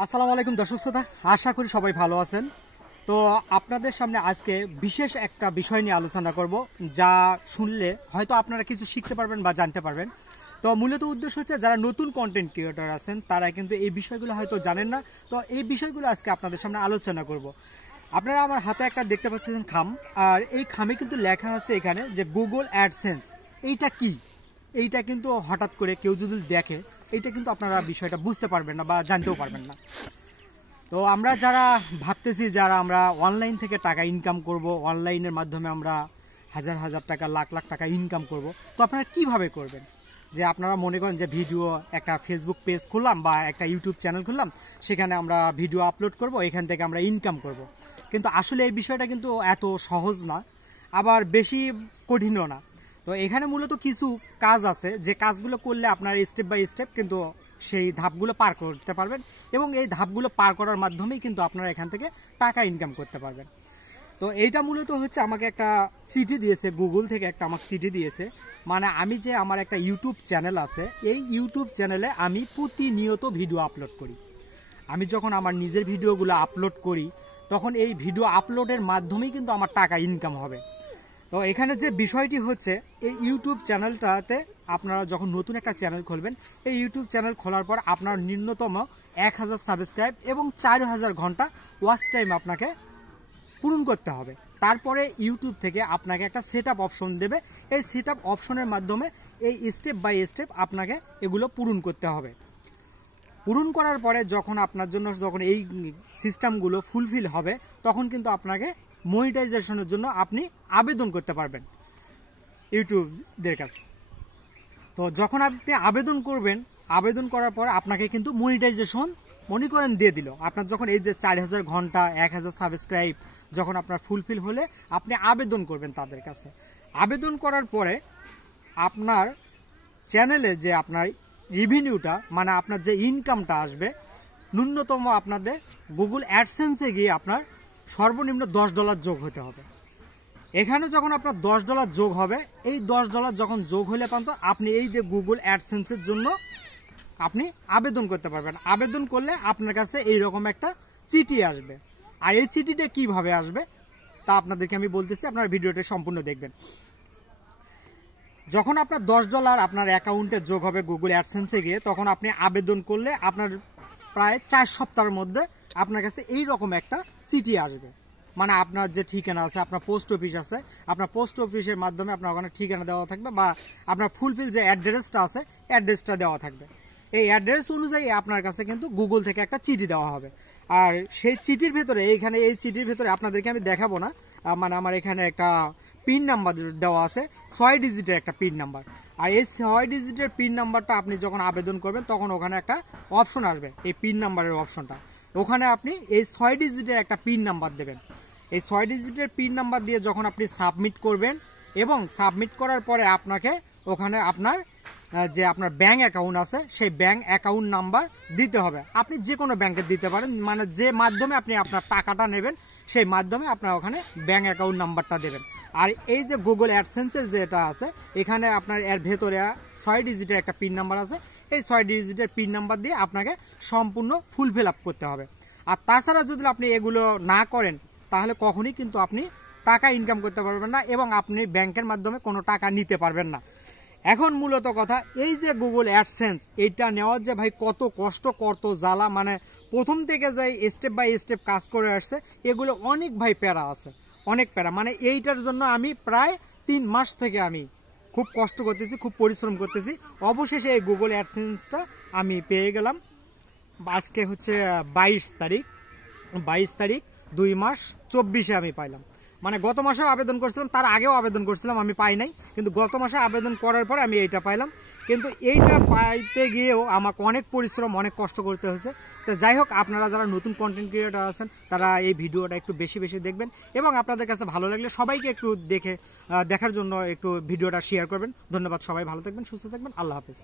আসসালামু আলাইকুম দর্শক শ্রোতা, আশা করি সবাই ভালো আছেন। তো আপনাদের সামনে আজকে বিশেষ একটা বিষয় নিয়ে আলোচনা করব, যা শুনলে হয়তো আপনারা কিছু শিখতে পারবেন বা জানতে পারবেন। তো মূলত উদ্দেশ্য হচ্ছে যারা নতুন কন্টেন্ট ক্রিয়েটর আছেন তারা কিন্তু এই বিষয়গুলো হয়তো জানেন না। তো এই বিষয়গুলো আজকে আপনাদের সামনে আলোচনা করব। আপনারা আমার হাতে একটা দেখতে পাচ্ছেন খাম, আর এই খামে কিন্তু লেখা আছে এখানে যে গুগল অ্যাডসেন্স। এইটা কি? এইটা কিন্তু হঠাৎ করে কেউ যদি দেখে, এইটা কিন্তু আপনারা বিষয়টা বুঝতে পারবেন না বা জানতেও পারবেন না। তো আমরা যারা ভাবতেছি যারা আমরা অনলাইন থেকে টাকা ইনকাম করব, অনলাইনের মাধ্যমে আমরা হাজার হাজার টাকা লাখ লাখ টাকা ইনকাম করব, তো আপনারা কিভাবে করবেন? যে আপনারা মনে করেন যে ভিডিও একটা ফেসবুক পেজ খুললাম বা একটা ইউটিউব চ্যানেল খুললাম, সেখানে আমরা ভিডিও আপলোড করব, এখান থেকে আমরা ইনকাম করব। কিন্তু আসলে এই বিষয়টা কিন্তু এত সহজ না, আবার বেশি কঠিনও না। তো এখানে মূলত কিছু কাজ আছে যে কাজগুলো করলে আপনার স্টেপ বাই স্টেপ কিন্তু সেই ধাপগুলো পার করতে পারবেন, এবং এই ধাপগুলো পার করার মাধ্যমেই কিন্তু আপনারা এখান থেকে টাকা ইনকাম করতে পারবেন। তো এইটা মূলত হচ্ছে আমাকে একটা চিঠি দিয়েছে, গুগল থেকে একটা আমাকে চিঠি দিয়েছে। মানে আমি যে আমার একটা ইউটিউব চ্যানেল আছে, এই ইউটিউব চ্যানেলে আমি প্রতিনিয়ত ভিডিও আপলোড করি। আমি যখন আমার নিজের ভিডিওগুলো আপলোড করি, তখন এই ভিডিও আপলোডের মাধ্যমেই কিন্তু আমার টাকা ইনকাম হবে। তো এখানে যে বিষয়টি হচ্ছে, এই ইউটিউব চ্যানেলটাতে আপনারা যখন নতুন একটা চ্যানেল খুলবেন, এই ইউটিউব চ্যানেল খোলার পর আপনার ন্যূনতম 1000 সাবস্ক্রাইব এবং 4000 ঘন্টা ওয়াচ টাইম আপনাকে পূরণ করতে হবে। তারপরে ইউটিউব থেকে আপনাকে একটা সেট আপ অপশন দেবে। এই সেট আপ অপশনের মাধ্যমে এই স্টেপ বাই স্টেপ আপনাকে এগুলো পূরণ করতে হবে। পূরণ করার পরে যখন আপনার জন্য যখন এই সিস্টেমগুলো ফুলফিল হবে, তখন কিন্তু আপনাকে মনিটাইজেশনের জন্য আপনি আবেদন করতে পারবেন ইউটিউবদের কাছে। তো যখন আপনি আবেদন করবেন, আবেদন করার পর আপনাকে কিন্তু মনিটাইজেশন মনে করেন দিয়ে দিল। আপনার যখন এই যে 4000 ঘন্টা 1000 সাবস্ক্রাইব যখন আপনার ফুলফিল হলে আপনি আবেদন করবেন তাদের কাছে। আবেদন করার পরে আপনার চ্যানেলে যে আপনার রেভিনিউটা, মানে আপনার যে ইনকামটা আসবে, ন্যূনতম আপনাদের গুগল অ্যাডসেন্সে গিয়ে আপনার সর্বনিম্ন $10 যোগ হতে হবে। এখানে যখন আপনার $10 যোগ হবে, এই $10 যখন যোগ হলে পান, তো আপনি এই যে গুগল অ্যাডসেন্সের জন্য আপনি আবেদন করতে পারবেন। আবেদন করলে আপনার কাছে এইরকম একটা চিঠি আসবে। আর এই চিঠিটা কিভাবে আসবে তা আপনাদেরকে আমি বলতেছি, আপনার ভিডিওটা সম্পূর্ণ দেখবেন। যখন আপনার $10 আপনার অ্যাকাউন্টে যোগ হবে গুগল অ্যাডসেন্সে গিয়ে, তখন আপনি আবেদন করলে আপনার প্রায় 4 সপ্তাহের মধ্যে আপনার কাছে এই রকম একটা চিঠি আসবে। মানে আপনার যে ঠিকানা আছে, আপনার পোস্ট অফিস আছে, আপনার পোস্ট অফিসের মাধ্যমে আপনার ওখানে ঠিকানা দেওয়া থাকবে, বা আপনার ফুলফিল যে অ্যাড্রেসটা আছে অ্যাড্রেসটা দেওয়া থাকবে। এই অ্যাড্রেস অনুযায়ী আপনার কাছে কিন্তু গুগল থেকে একটা চিঠি দেওয়া হবে। আর সেই চিঠির ভেতরে, এইখানে এই চিঠির ভেতরে আপনাদেরকে আমি দেখাবো না, মানে আমার এখানে একটা পিন নাম্বার দেওয়া আছে, 6 ডিজিটের একটা পিন নাম্বার। আর এই 6 ডিজিটের পিন নাম্বারটা আপনি যখন আবেদন করবেন, তখন ওখানে একটা অপশন আসবে, এই পিন নাম্বারের অপশনটা। ওখানে আপনি এই 6 ডিজিটের একটা পিন নাম্বার দেবেন। এই 6 ডিজিটের পিন নাম্বার দিয়ে যখন আপনি সাবমিট করবেন, এবং সাবমিট করার পরে আপনাকে ওখানে আপনার যে আপনার ব্যাংক অ্যাকাউন্ট আছে, সেই ব্যাংক অ্যাকাউন্ট নাম্বার দিতে হবে। আপনি যে কোনো ব্যাংকে দিতে পারেন, মানে যে মাধ্যমে আপনি আপনার টাকাটা নেবেন সেই মাধ্যমে আপনার ওখানে ব্যাংক অ্যাকাউন্ট নাম্বারটা দেবেন। আর এই যে গুগল অ্যাডসেন্সের যেটা আছে, এখানে আপনার এর ভেতরে 6 ডিজিটের একটা পিন নাম্বার আছে। এই 6 ডিজিটের পিন নাম্বার দিয়ে আপনাকে সম্পূর্ণ ফুলফিল আপ করতে হবে। আর তাছাড়া যদি আপনি এগুলো না করেন, তাহলে কখনই কিন্তু আপনি টাকা ইনকাম করতে পারবেন না, এবং আপনি ব্যাংকের মাধ্যমে কোনো টাকা নিতে পারবেন না। এখন মূলত কথা, এই যে গুগল অ্যাডসেন্স, এইটা নেওয়ার যে ভাই কত কষ্ট, কত জ্বালা, মানে প্রথম থেকে যাই স্টেপ বাই স্টেপ কাজ করে আসছে, এগুলো অনেক ভাই প্যারা আছে, অনেক প্যারা। মানে এইটার জন্য আমি প্রায় 3 মাস থেকে আমি খুব কষ্ট করতেছি, খুব পরিশ্রম করতেছি। অবশেষে এই গুগল অ্যাডসেন্সটা আমি পেয়ে গেলাম। আজকে হচ্ছে 22 তারিখ, 2 মাস 24-এ আমি পাইলাম। মানে গত মাসেও আবেদন করছিলাম, তার আগেও আবেদন করছিলাম, আমি পাই নাই। কিন্তু গত মাসে আবেদন করার পরে আমি এইটা পাইলাম। কিন্তু এইটা পাইতে গিয়েও আমাকে অনেক পরিশ্রম, অনেক কষ্ট করতে হয়েছে। তো যাই হোক, আপনারা যারা নতুন কন্টেন্ট ক্রিয়েটর আছেন, তারা এই ভিডিওটা একটু বেশি বেশি দেখবেন, এবং আপনাদের কাছে ভালো লাগলে সবাইকে একটু দেখার জন্য একটু ভিডিওটা শেয়ার করবেন। ধন্যবাদ, সবাই ভালো থাকবেন, সুস্থ থাকবেন, আল্লাহ হাফেজ।